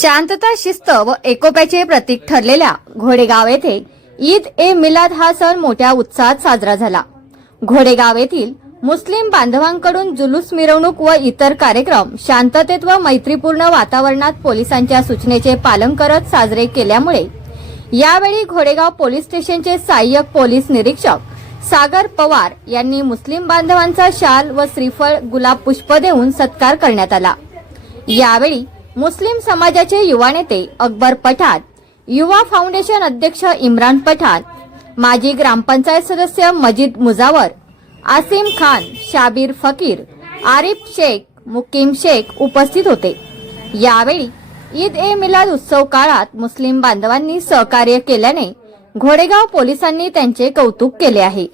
शांतता शिस्त व एकोप्याचे प्रतीक ठरलेल्या घोडेगाव येथे ईद ए मिलाद हा सण मोठ्या उत्साहात साजरा झाला. घोडेगाव येथील मुस्लिम बांधवांकडून जुलूस मिरवणूक व इतर कार्यक्रम शांततेत व मैत्रीपूर्ण वातावरणात पोलिसांच्या सूचनेचे पालन करत साजरे केल्यामुळे यावेळी घोडेगाव पोलीस स्टेशनचे सहाय्यक पोलीस निरीक्षक सागर पवार यांनी मुस्लिम बांधवांचा शाल व श्रीफळ गुलाब पुष्प देऊन सत्कार करण्यात आला. यावेळी मुस्लिम समाजाचे युवा नेते अकबर पठाण युवा फाउंडेशन अध्यक्ष इम्रान पठाण माजी ग्रामपंचायत सदस्य मजीद मुजावर आसिम खान शाबीर फकीर आरिफ शेख मुकीम शेख उपस्थित होते. यावेळी ईद ए मिलाद उत्सव काळात मुस्लिम बांधवांनी सहकार्य केल्याने घोडेगाव पोलिसांनी त्यांचे कौतुक केले आहे.